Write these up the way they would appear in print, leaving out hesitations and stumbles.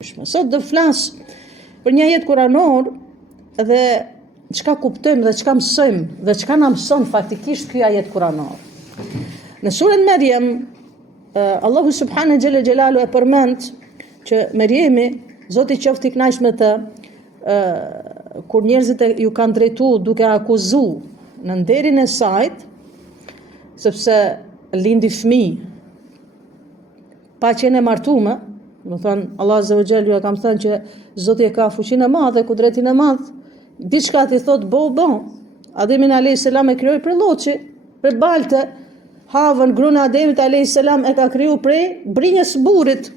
Sot do flas për një ajet kuranor dhe çka kuptojmë dhe çka mësojmë dhe çka na mëson faktikisht ky ajet kuranor. Në surën Maryam, Allahu subhanahu xhela xhelalu e përmend që Maryemi, Zoti qoftë i kënaqur me të, kur njerëzit ju kanë drejtuar duke akuzuar në nderin e saj, sepse lindi fëmijë pa qenë martuar. Më thënë, Allah Azza wa Jalla ju e kam thënë që Zoti e ka fuqinë e madhe, kudretin e madh. Diçka ti thot bo. Ademin alayhis salam e krijoi për lloçi, për balte. Havën, gruan e Ademit alayhis salam e ka krijuar prej brinjës së burrit.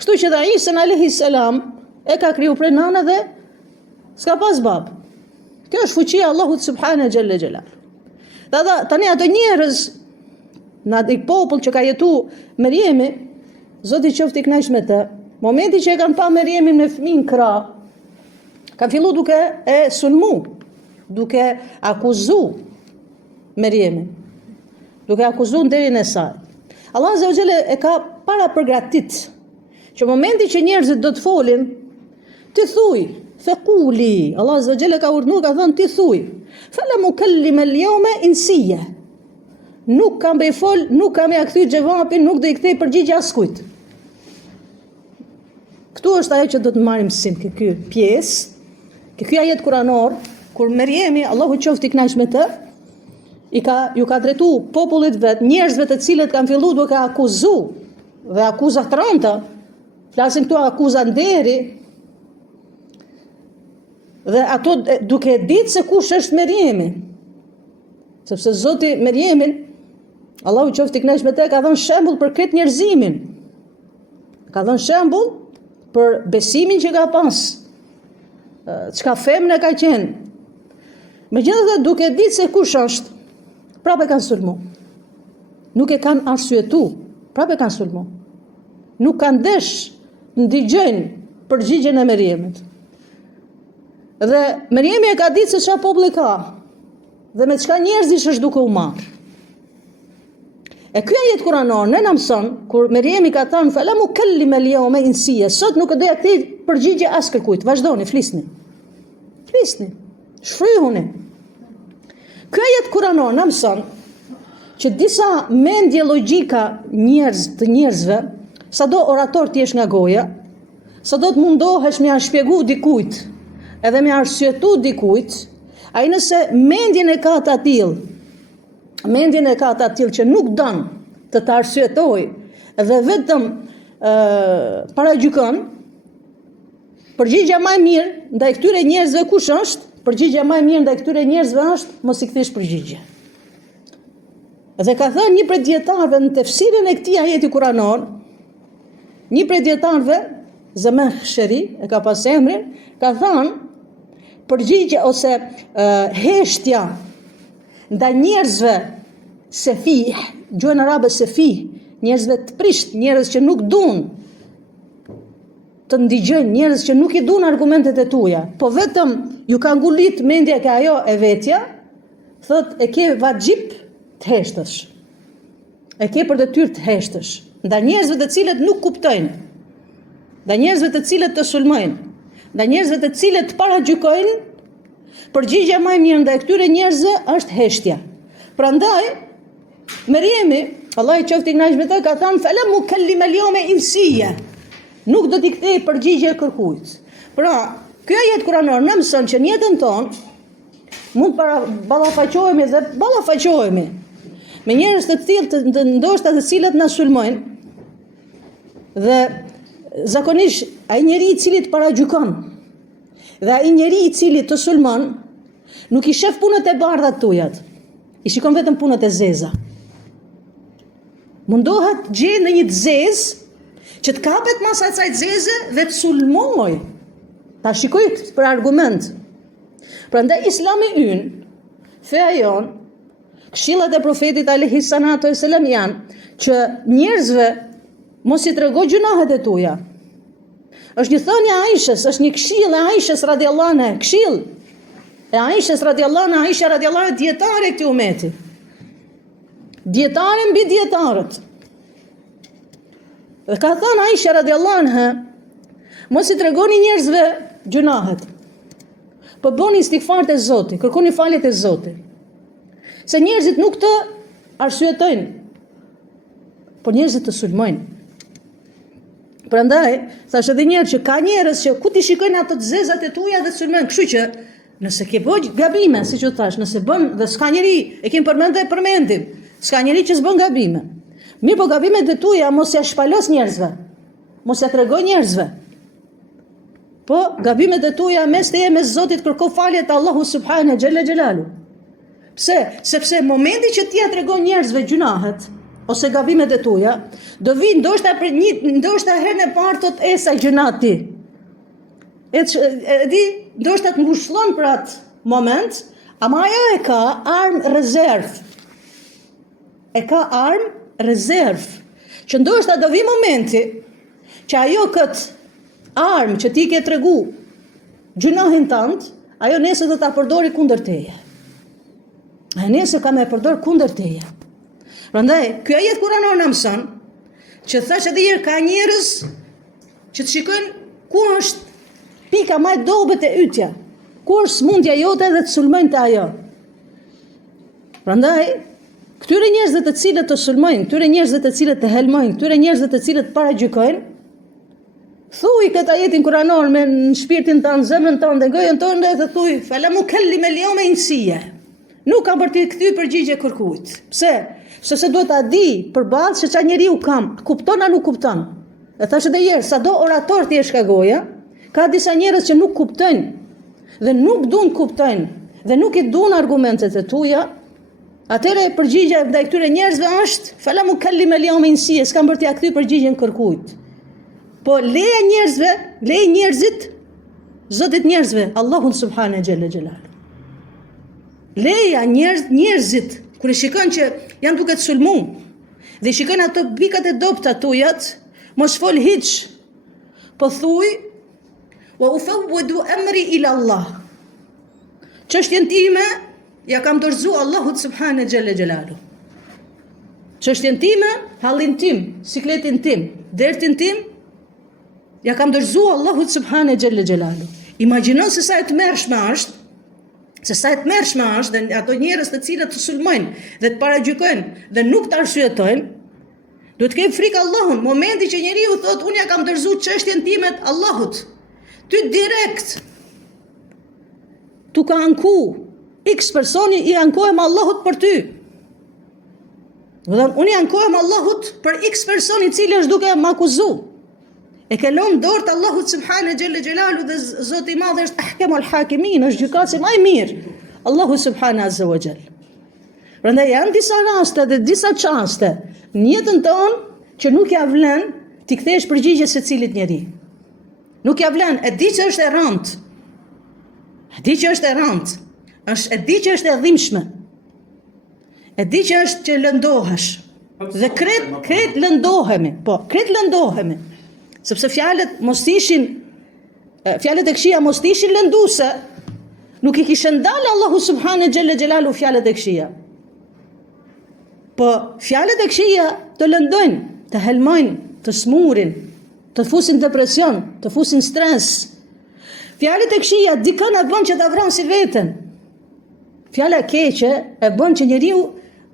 Kështu që dhe Isa alayhis salam e ka krijuar prej nane dhe s'ka pas bab. Kjo është fuqia e Allahut subhanahu xhalla xhelal. Dhe tani ato njerëz në atë popull që ka jetuar Maryemi, Zoti qoftë i kënaqur me të, momenti që e kanë pa Maryemin me fëmijën krah, kanë filluar duke e sulmu, duke akuzuar Maryemin, duke akuzuar nderin e saj. Allah Azza wa Jalla e ka para përgatit që momenti që njerëzit do të folin, ti thuj, faquli, Allah Azza wa Jalla ka urdhëruar, ka thënë ti thuj, fala mukallima al-yawma insiya. Nuk kam bëj fol, nuk kam ia kthy xhevapin, nuk do i kthej përgjigje askujt. Këtu është ajo që do të marrim mësim, ky pjesë, ky ajet kuranor, kur Maryemi, Allahu qoftë i kënaqur me të, ju ka drejtuar popullit vet, njerëzve të cilët kanë filluar duke akuzuar dhe akuza të rënda, flasim këtu akuza nderi, dhe ato duke ditë se kush është Maryemi. Sepse Zoti Maryemin, Allahu qoftë i kënaqur me të, ka dhënë shembull për këtë njerëzimin. Ka dhënë shembull për besimin që ka pas, çka femna ka qenë. Megjithatë, duke ditë se kush është, prapë kanë sulmu. Nuk e kanë arsyetuar, prapë kanë sulmu. Nuk kanë desh të ndigjojnë përgjigjen e Maryemit. Dhe Maryemi e ka ditë se çfarë populli ka, dhe me çka njerëzish është duke u marrë. E ky ajet kuranor ne na mëson kur Maryemi ka thënë fala mukallima al-yawma insiya, sot nuk do ja kthej përgjigje as kërkujt. Vazhdoni, flisni. Flisni. Shfryhuni. Ky ajet kuranor na mëson që disa mendje logjika të njerëzve, sado orator ti jesh nga goja, sado të mundohesh me ia shpjegu dikujt, edhe me arsyetu dikujt, ai nëse mendjen e ka të atill që nuk don të arsyetoj dhe vetëm paragjykon, përgjigja më e mirë ndaj këtyre njerëzve kush është? Përgjigja më e mirë ndaj këtyre njerëzve është mos i kthesh përgjigje. Dhe ka thënë një prej dietarëve në tefsirin e këtij ajeti kuranor, një prej dietarëve, Zamakhshari, e ka pas emrin, ka thënë përgjigje ose heshtja ndaj njerëzve sefih, gjuhën arabe sefih, njerëzve të prisht, njerëz që nuk duan të ndigjojnë, njerëz që nuk i duan argumentet e tuaja, po vetëm ju ka ngulit mendja ka ajo e vetja, thot e ke vajxhip të heshtësh. E ke për detyrë të heshtësh ndaj njerëzve të cilët nuk kuptojnë, ndaj njerëzve të cilët të sulmojnë, ndaj njerëzve të cilët të paragjykojnë. Përgjigja më e mirë ndaj këtyre njerëzve është heshtja. Prandaj Maryemi, Allah i qoftë i kënaqur me të, ka thënë fala mukallima al-yawma insiya. Nuk do t'i kthej përgjigje kërkujt. Pra, ky ajet kuranor na mëson që në jetën tonë mund ballafaqohemi dhe ballafaqohemi me njerëz të tillë ndoshta të cilët na sulmojnë. Dhe zakonisht ai njeriu i cili të paragjykon dhe ai njeriu i cili të sulmon nuk i shef punët e bardha të tujat, i shikon vetëm punët e zeza. Mundohet gjej në një zezë që të kapet mas asaj zeze dhe të sulmoj. Ta shikoj për argument. Prandaj Islami ynë, feja jon, këshillat e profetit alayhis salatu wassalam janë që njerëzve mos i tregoj gjunahet e tuaja. Është një thënie e Aishës, është një këshill e Aishës radhiyallahu anha, këshill e Aishës radhiyallahu anha, Aisha radhiyallahu anha dietare e këtij umeti. Dietare mbi dietarët. Dhe ka thënë Aisha radhiyallahu anha, Mos i tregoni njerëzve gjunahet. Po bëni istighfar te Zoti, kërkoni falje te Zoti. Se njerëzit nuk të arsyetojnë, por njerëzit të sulmojnë. Prandaj, thash edhe njerëz që ka njerëz që ku ti shikojnë ato të zezat e tuaja dhe të sulmojnë, kështu që nëse ke bëj gabime, siç u thash, nëse bën dhe s'ka njeri, e kemi përmendë dhe përmendim, s'ka njeri që s'bën gabime. Mirë, po gabimet e tuaja mos ja shpalos njerëzve, mos ja tregoj njerëzve. Po, gabimet e tuaja mes teje me Zotit kërko falje te Allahu subhanahu xhalla xhelalu. Pse? Sepse momenti që ti ja tregon njerëzve gjunahet ose gabimet e tuaja, do vi ndoshta herën e parë tot esa gjunati. Ndoshta të ngushëllon për atë moment, ama ajo e ka armë rezerv. E ka armë rezerv. Që ndoshta do vi momenti që ajo këtë armë që ti ke tregu gjunahin tënd, ajo nesër do ta përdori kundër teje. Ajo nesër ka me përdor kundër teje. Prandaj, ky ajet kuranor na mëson që thash edhe herë ka njerëz që të shikojnë ku është pika më e dobët e ytja, ku është smundja jote dhe të sulmojnë te ajo. Prandaj, këtyre njerëzve të cilët të sulmojnë, këtyre njerëzve të cilët të helmojnë, këtyre njerëzve të cilët paragjykojnë, thuj këtë ajetin kuranor me në shpirtin tënd, zemrën tënde, gojën tënde dhe thuj, fala mukallim al-yawma insiya. Nuk kam për të kthyr përgjigje kërkujt. Pse? Sepse duhet ta di përballë se çfarë njeriu kam, kupton a nuk kupton. E thash edhe herë, sado orator ti jesh ka goja, ka disa njerëz që nuk kuptojnë dhe nuk duan kuptojnë dhe nuk i duan argumentet e tuaja. Atëre përgjigja ndaj këtyre njerëzve është fala mukallim al-yawma insiya, s'kam për të kthyr përgjigjen kërkujt. Po leja njerëzve, leja njerëzit, Zotit njerëzve, Allahun subhanahu xhalla xhelalu. Leja njerëzit, kur e shikon që janë duke të sulmu, dhe shikon ato pikat e dobta tujat, mos fol hiç. Po thuj, wa ufawwidu amri ila Allah. Çështjen time ja kam dorëzuar Allahut subhanahu xhalla xhelalu. Çështjen time, hallin tim, sikletin tim, dertin tim, ja kam dorëzuar Allahut subhanahu xhalla xhelalu. Imagjino se sa e tmerrshme është, dhe ato njerëz të cilët të sulmojnë dhe të paragjykojnë dhe nuk të arsyetojnë, duhet të kenë frikë Allahun. Momenti që njeriu thotë unë ja kam dorëzuar çështjen time Allahut, ty direkt tu ka anku X personi i ankohem Allahut për ty. Unë i ankohem Allahut për X personi i cili është duke më akuzuar. E ke lënë dorë të Allahut subhanahu xhalla xhelalu dhe Zoti i Madh është ahkamul hakimin, është gjykatësi më i mirë. Allahu subhanahu azza wa jall. Prandaj janë disa raste dhe disa çaste në jetën tonë që nuk ja vlen ti kthesh përgjigje secilit njeri. Nuk ja vlen, e di që është e rëndë. E di që është e rëndë. E di që është e dhimbshme. E di që është që lëndohesh. Dhe kret lëndohemi. Po, kret lëndohemi. Sepse fjalët e këqija mos ishin lënduese, nuk i kishte ndalë Allahu subhanahu xhalla xhelalu fjalët e këqija. Po fjalët e këqija të lëndojnë, të helmojnë, të smurin, të fusin depresion, të fusin stres. Fjalët e këqija dikën e bën që ta vrasë veten. Fjala e keqe e bën që njeriu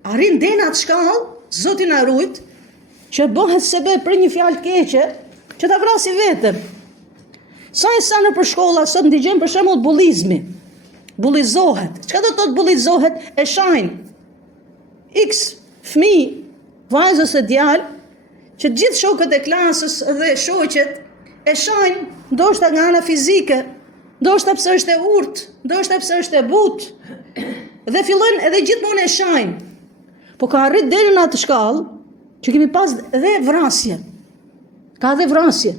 arrin deri në atë shkallë, Zoti na rujt, që bëhet sebe për një fjalë keqe që ta vrasi veten. Sa në për shkolla sot ndigjojmë për shembull bullizmi. Bullizohet. Çka do të thotë bullizohet? E shajnë X fëmijë, vajzë ose djalë, që gjithë shokët e klasës dhe shoqet e shajnë, ndoshta nga ana fizike, ndoshta pse është e urtë, ndoshta pse është e butë, dhe fillojnë edhe gjithmonë e shajnë. Po ka arrit deri në atë shkallë që kemi pas dhe vrasje. Ka dhe vrasje.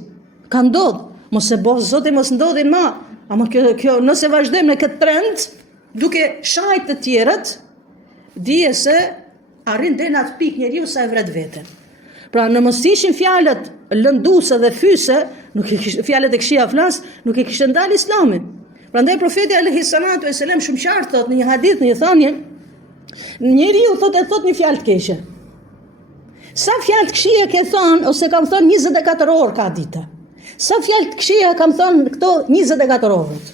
Ka ndodh. Mos e bëj Zoti mos ndodhin më. Ama kjo nëse vazhdojmë në këtë trend, duke shajt të tjerët, dije se arrin deri në atë pikë njeriu sa e vret veten. Pra në mos ishin fjalët lënduese dhe fyse, fjalët e këqija flas, nuk e kishte ndalë Islami. Prandaj profeti alayhi salatu wasalam shumë qartë thot në një hadith, në një thënie, njeriu thot një fjalë të keqe. Sa fjalë të këqija ke thënë ose kam thënë 24 orë ka dita. Sa fjalë të këqija kam thënë këto 24 orët.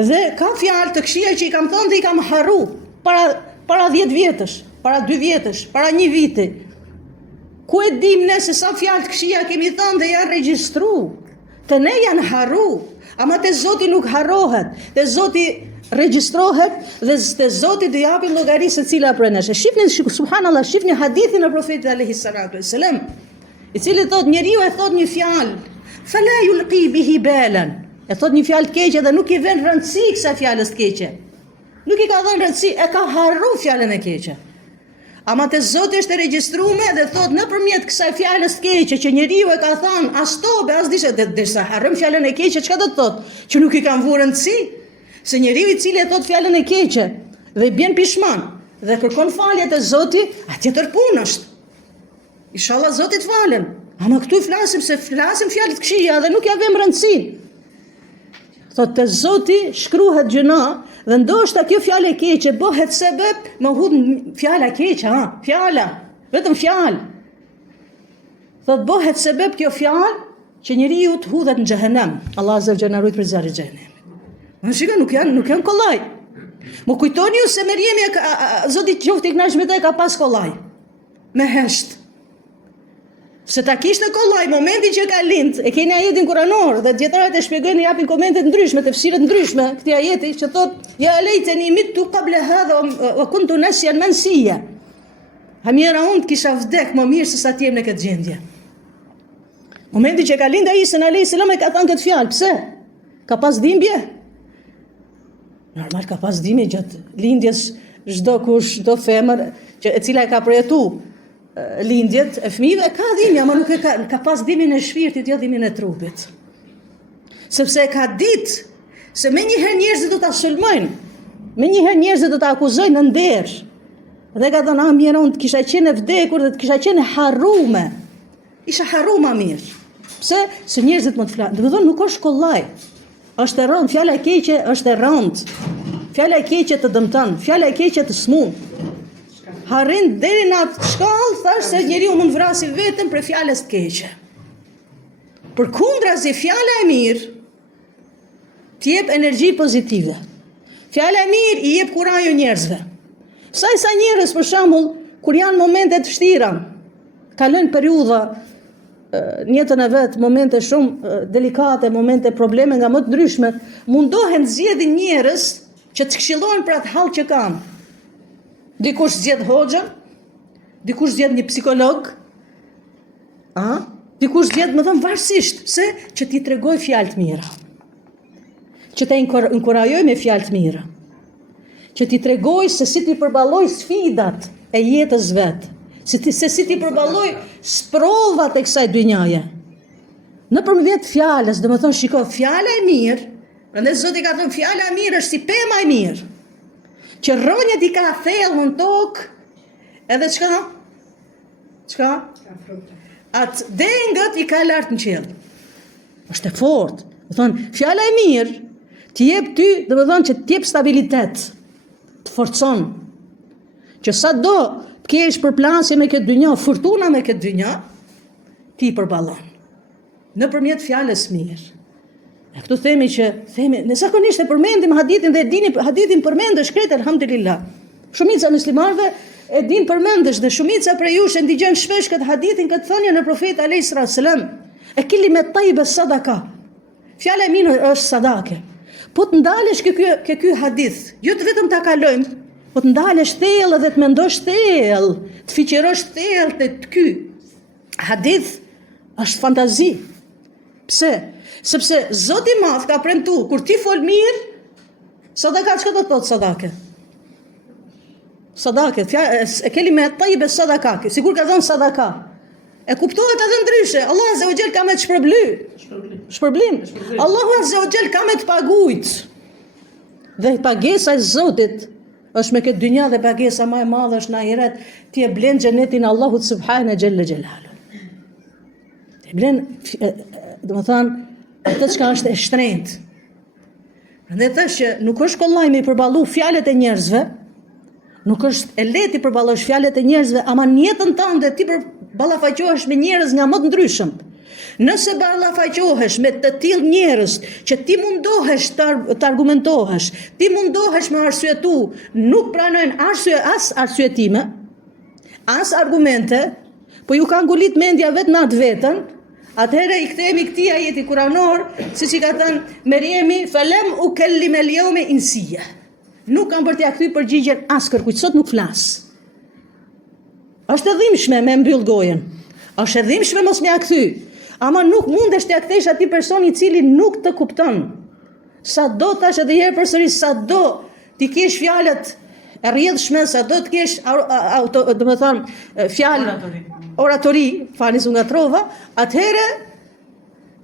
Dhe ka fjalë të këqija që i kam thënë dhe i kam harru para 10 vjetësh, para 2 vjetësh, para 1 viti. Ku e dim ne se sa fjalë të këqija kemi thënë dhe janë regjistru. Të ne janë harru, ama te Zoti nuk harrohet, te Zoti regjistrohet dhe te Zoti do japi llogari secila prej nesh. Shihni subhanallahu, shihni hadithin e profetit alayhi salatu wassalam, i cili thot njeriu e thot një fjalë, fala yulqi bihi balan. E thot një fjalë të keqe dhe nuk i vën rëndësi kësaj fjalës të keqe. Nuk i ka dhënë rëndësi, e ka harru fjalën e keqe. Ama te Zoti është e regjistruar dhe thot nëpërmjet kësaj fjalës të keqe që njeriu e ka thënë, as tobe, as dishe, derisa harron fjalën e keqe, çka do të thot? Që nuk i kanë vënë rëndësi. Se njeriu i cili e thot fjalën e keqe dhe i bën pishman dhe kërkon falje te Zoti, atjetër punë është. Inshallah Zoti të falen. Ama këtu flasim fjalë të këqija dhe nuk ja vëmë rëndësi. Thot te Zoti shkruhet gjëna dhe ndoshta kjo fjalë e keqe bëhet sebeb me hudh fjala e keqe, fjala, vetëm fjalë. Thot bëhet sebeb kjo fjalë që njeriu të hudhet në xhehenem. Allah azza wa jalla na ruaj për zjarrin e xhehenemit. Në shika nuk janë kollaj. Më kujtoni ju se Meriemi Zoti qoftë i kënaqur me të ka pas kollaj. Me hesht. Se ta kishte kollaj momenti që ka lind, e keni ajetin kuranor dhe dietarët e shpjegojnë, japin komente të ndryshme, tefsire të ndryshme këtij ajeti që thot ya laitani mitu qabla hadha wa kuntu nasiyan mansiya. Hamira unë kisha vdek më mirë se sa të jem në këtë gjendje. Momenti që ka lind Isa alayhis salam e ka thënë këtë fjalë, pse? Ka pas dhimbje? Normal ka pas dhimbje gjatë lindjes çdo kush, çdo femër e cila e ka përjetuar lindjet e fëmijëve ka dhimbje, ama nuk ka pas dhimbjen e shpirtit, jo dhimbjen e trupit. Sepse e ka ditë se menjëherë njerëzit do ta sulmojnë, menjëherë njerëzit do ta akuzojnë në nder. Dhe ka thënë, mirë, unë kisha qenë vdekur dhe kisha qenë harrume. Isha harruar mirë. Pse? Se njerëzit më të flasin. Do të thonë nuk është kollaj. Është e rëndë, fjala e keqe është e rëndë. Fjala e keqe të dëmton, fjala e keqe të smund. Harrin deri në atë shkallë, thash se njeriu mund vrasi vetëm për fjalës të keqe. Përkundrazi fjala e mirë të jep energji pozitive. Fjala e mirë i jep kurajë njerëzve. Sa njerëz për shembull, kur janë momente të vështira, kalojnë periudha në jetën e vet, momente shumë delikate, momente probleme nga më të ndryshme, mundohen zgjedhin njerëz që të këshillojnë për atë hall që kanë. Dikush zgjedh hoxha, dikush zgjedh një psikolog, dikush zgjedh, më thon varësisht, pse që t'i tregoj fjalë të mira. Që ta inkurajoj me fjalë të mira. Që t'i tregoj se si t'i përballoj sfidat e jetës vet. Se si ti përballoj sprovat e kësaj dynjaje. Nëpërmjet fjalës, do të thonë, shiko, fjala e mirë, prandaj Zoti ka thënë fjala e mirë është si pema e mirë. Që rronjët i ka thellë në tokë, edhe çka? Çka? Atë dengët i ka lart në qiell. Është e fortë. Do të thonë, fjala e mirë ti jep ty, do të thonë që ti jep stabilitet, të forcon. Që sado të kesh përplasje me këtë dynjë, fortuna me këtë dynjë, ti përballon. Nëpërmjet fjalës mirë. E këtu themi, ne zakonisht e përmendim hadithin dhe e dini hadithin përmendesh shkret, alhamdulillah. Shumica muslimanëve e din përmendesh dhe shumica prej jush e ndigjojnë shpesh këtë hadithin, këtë thënie në profet alayhis salam. E kelimet tayyiba sadaka. Fjala e mirë është sadake. Po të ndalesh ky hadith, jo të vetëm ta kalojmë, po të ndalesh thellë dhe të mendosh thellë, të fiqirosh thellë te ky hadith është fantazi. Pse? Sepse Zoti i Madh ka premtuar kur ti fol mirë, sadaka çka do të thotë sadake? Sadake, e kelime tayyiba sadaka, sigur ka dhënë sadaka. E kuptohet edhe ndryshe. Allah azza wa jall ka me të shpërblim. Allahu azza wa jall ka me të pagujt. Dhe pagesa e Zotit është me këtë dynja dhe pagesa më e madhe është në ahiret, ti e blen xhenetin Allahut subhanahu jalla jalalu. Ti blen, domethënë, atë çka është e shtrenjtë. Prandaj thash që nuk është kollaj me përballu fjalët e njerëzve, nuk është e lehtë përballosh fjalët e njerëzve, ama në jetën tënde ti ballafaqohesh me njerëz nga më të ndryshëm. Nëse ballafaqohesh me të tillë njerëz që ti mundohesh të argumentohesh, ti mundohesh me arsyetu, nuk pranojnë as arsyetime, as argumente, po ju ka ngulit mendja vetë në atë vetën, atëherë i kthehemi këtij ajeti kuranor, siç i ka thënë Meriemi, "Falem ukellim el-yawma insiya." Nuk kam për t'ia kthy përgjigjen as kërkujt, sot nuk flas. Është e dhimbshme me mbyll gojen. Është e dhimbshme mos m'ia kthy. Ama nuk mundesh t'ia kthesh atij personi i cili nuk të kupton. Sado tash edhe herë përsëri, sado ti kesh fjalët e rrjedhshme, sado të kesh fjalë oratori, falni su nga trova, atëherë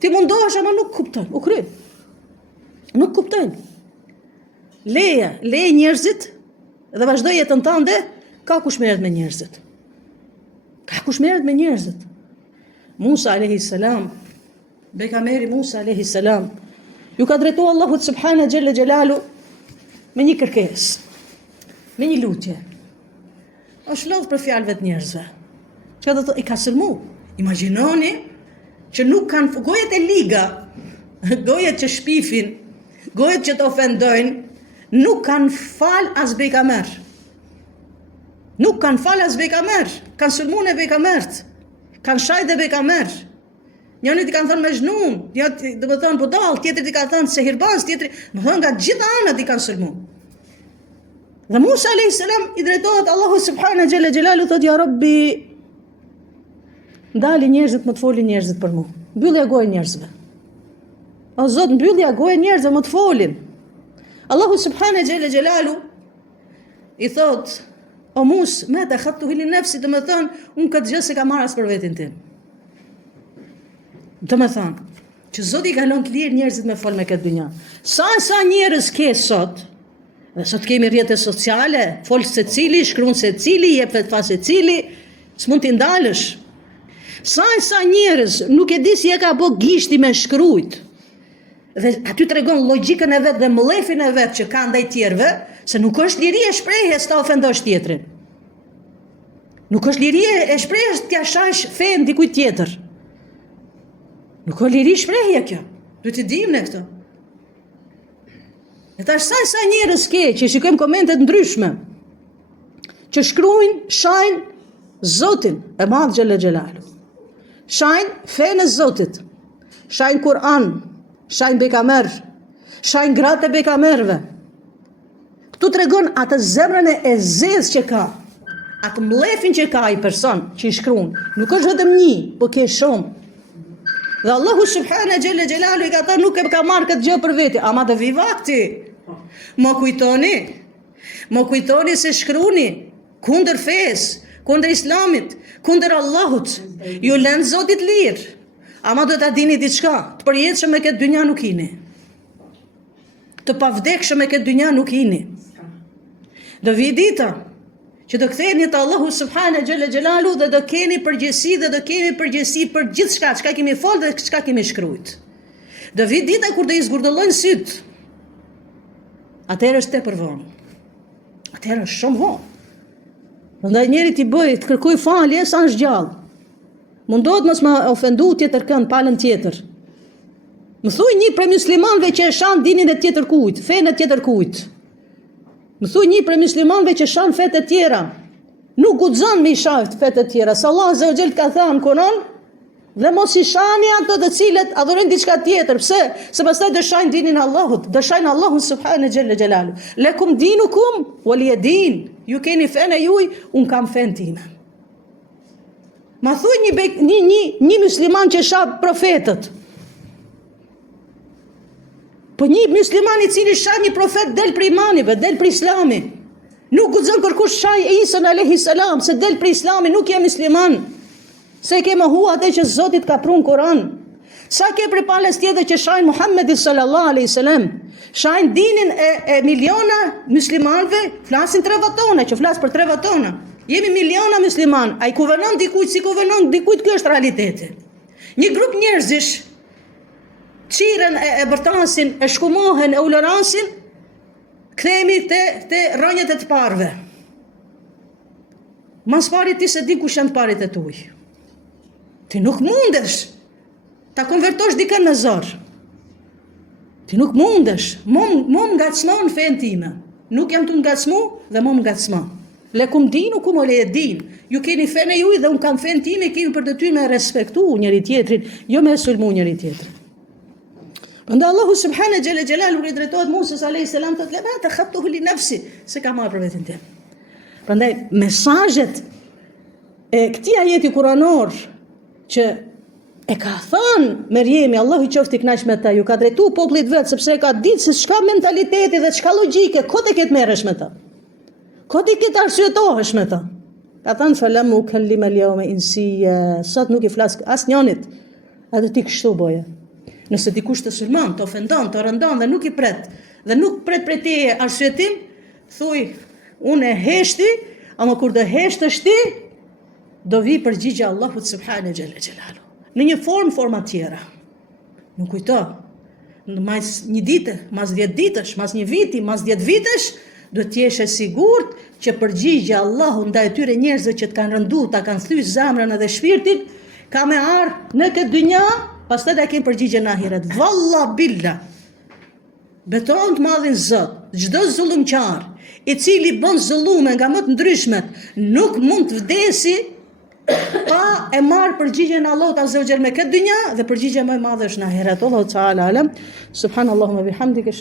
ti mundohesh ama nuk kupton, u kry. Nuk kuptojnë. Leje njerëzit dhe vazhdoj jetën tënde, ka kush merret me njerëzit. Ka kush merret me njerëzit. Musa a.s. Pejgamberi Musa a.s. ju ka drejtu Allahut subhana xhella xhelalu me një kërkesë, me një lutje. Është lodh për fjalëve të njerëzve. Që do të i ka sulmu. Imagjinoni që nuk kanë gojet e liga, gojet që shpifin, gojet që të ofendojnë, nuk kanë fal as pejgamber. Nuk kanë fal as pejgamber, kanë sulmuar e pejgambert. Kanë shajt e pejgamber. Njëri i kanë thënë Mejnun, do të thonë budall, tjetri i ka thënë sehirbaz, tjetri, do thonë nga gjitha anët i kanë sulmuar. Dhe Musa a.s. i drejtohet Allahu subhana xhella xhelalu, thotë ja Rabbi, ndali njerëzit më të folin njerëzit për mua. Mbyllja gojën njerëzve. O Zot, mbyllja gojën njerëzve më të folin. Allahu subhana xhella xhelalu i thotë, o Mus, me të khattu hili nefsi, do të thonë, unë këtë gjë se ka marrë as për vetin tim. Do të thonë, që Zoti ka lënë të lirë njerëzit me fol me këtë dynja. Sa njerëz ke sot? Dhe sot kemi rrjete sociale, fol secili, shkruan secili, jep fatva secili, s'mund t'i ndalësh. Sa njerëz nuk e di si e ka bë gishti me shkrujt. Dhe aty tregon logjikën e vet dhe mllefin e vet që ka ndaj tjerëve, se nuk është liri e shprehjes ta ofendosh tjetrin. Nuk është liri e shprehjes t'ia shash fen dikujt tjetër. Nuk është liri shprehje kjo. Duhet të dimë ne këtë. E tash sa njerëz ke që shikojmë komente të ndryshme, që shkruajnë, shajnë Zotin e Madh xhella xhelalu. Shajnë fenë e Zotit. Shajnë Kur'an, shajnë pejgamber, shajnë gratë e pejgamberëve. Këtu tregon atë zemrën e zezë që ka, atë mllefin që ka ai person që i shkruan. Nuk është vetëm një, por ke shumë. Dhe Allahu subhana xhella xhelalu i ka thënë nuk e ka marrë këtë gjë për veti, ama të vi vakti. Më kujtoni se shkruni kundër fesë, kundër islamit, kundër Allahut. Ju lënë Zotit lirë, ama do ta dini diçka, të përjetshëm me këtë dynja nuk jini. Të pavdekshëm me këtë dynja nuk jini. Do vi dita që do ktheheni te Allahu subhana xhella xhelalu dhe do keni përgjegjësi dhe do kemi përgjegjësi për gjithçka, çka kemi folë dhe çka kemi shkruajt. Do vi dita kur do i zgurdollojnë syt. Atëherë është tepër vonë. Atëherë është shumë vonë. Prandaj njeri ti bëj të kërkoj falje sa është gjallë. Mundohet mos ma ofendu tjetër kënd palën tjetër. Më thuj një prej muslimanëve që e shan dinin e tjetër kujt, fenë e tjetër kujt. Më thuj një prej muslimanëve që shan fetë e tjera. Nuk guxon me i shajt fetë e tjera. Sa Allah azza wa jall ka thënë Kur'an, dhe mos i shani ato të cilët adhurojnë diçka tjetër. Pse? Se pastaj do shajnë dinin e Allahut, do shajnë Allahun subhanahu xhalla xhelalu. Lakum dinukum waliyadin. Ju keni fenë juaj, un kam fenë time. Ma thuj një musliman që shah profetët. Po një musliman i cili shah një profet del për imanive, del për islami. Nuk guxon kërkush shaj Isa alayhis salam, se del për islami, nuk je musliman. Se ke mohu atë që Zoti ka prun Kur'an. Sa ke për palës tjetër që shajnë Muhammedi sallallahu alaihi wasallam, shajnë dinin e miliona muslimanëve, flasin tre vatona, që flas për tre vatona. Jemi miliona musliman, a i kuvenon dikujt si kuvenon dikujt, kjo është realiteti. Një grup njerëzish qiren e bërtasin, e shkumohen, e uloransin, kthehemi te rënjët e të parve. Mas parit ti se di kush janë të parit e tuj. Ti nuk mundesh ta konvertosh dikën në zor. Ti nuk mundesh, mo ngacmon fen time. Nuk jam të ngacmu dhe mo ngacmo. Lekum dinukum waliya din. Ju keni fen e juaj dhe un kam fen time, kemi për detyrë me respektu njëri tjetrin, jo me sulmu njëri tjetrin. Prandaj Allahu subhanahu jalla jalaluhu i drejtohet Musës alayhis salam thotë la takhatuhu li nafsi, se ka marrë për veten tim. Prandaj mesazhet e këtij ajeti kuranor që e ka thënë Meriemi, Allahu i qoftë i kënaqur me ta, ju ka drejtuar popullit vet sepse ka ditë se çka mentaliteti dhe çka logjike, kote ket merresh me ta. Kote ket arsyetohesh me ta. Ka thënë falam ukallima al-yawma insiya, sot nuk i flas asnjënit. Atë ti kështu boje. Nëse dikush të sulmon, të ofendon, të rëndon dhe nuk i pret, dhe nuk pret prej teje arsyetim, thuj, unë e heshti, ama kur do heshtësh ti, do vi përgjigja Allahut subhanahu jalla jalalu. Në një forma tjera. Nuk kujto. Mas një dite, mas 10 ditësh, mas një viti, mas 10 vitesh, do t'jesh e sigurt që përgjigja Allahut ndaj tyre njerëzve që të kanë rëndu, ta kanë thyer zemrën edhe shpirtin, ka me ardh në këtë dynja, pastaj da kemë përgjigje në ahiret. Valla billa. Beton të madhin Zot, çdo zullumqar, i cili bën zullume nga më të ndryshmet, nuk mund të vdesi pa e marrë përgjigjen e Allahut azza wa jalla me këtë dynja dhe përgjigja më e madhe është në ahiret. Allahu ta'ala alam. Subhanallahu wa bihamdike.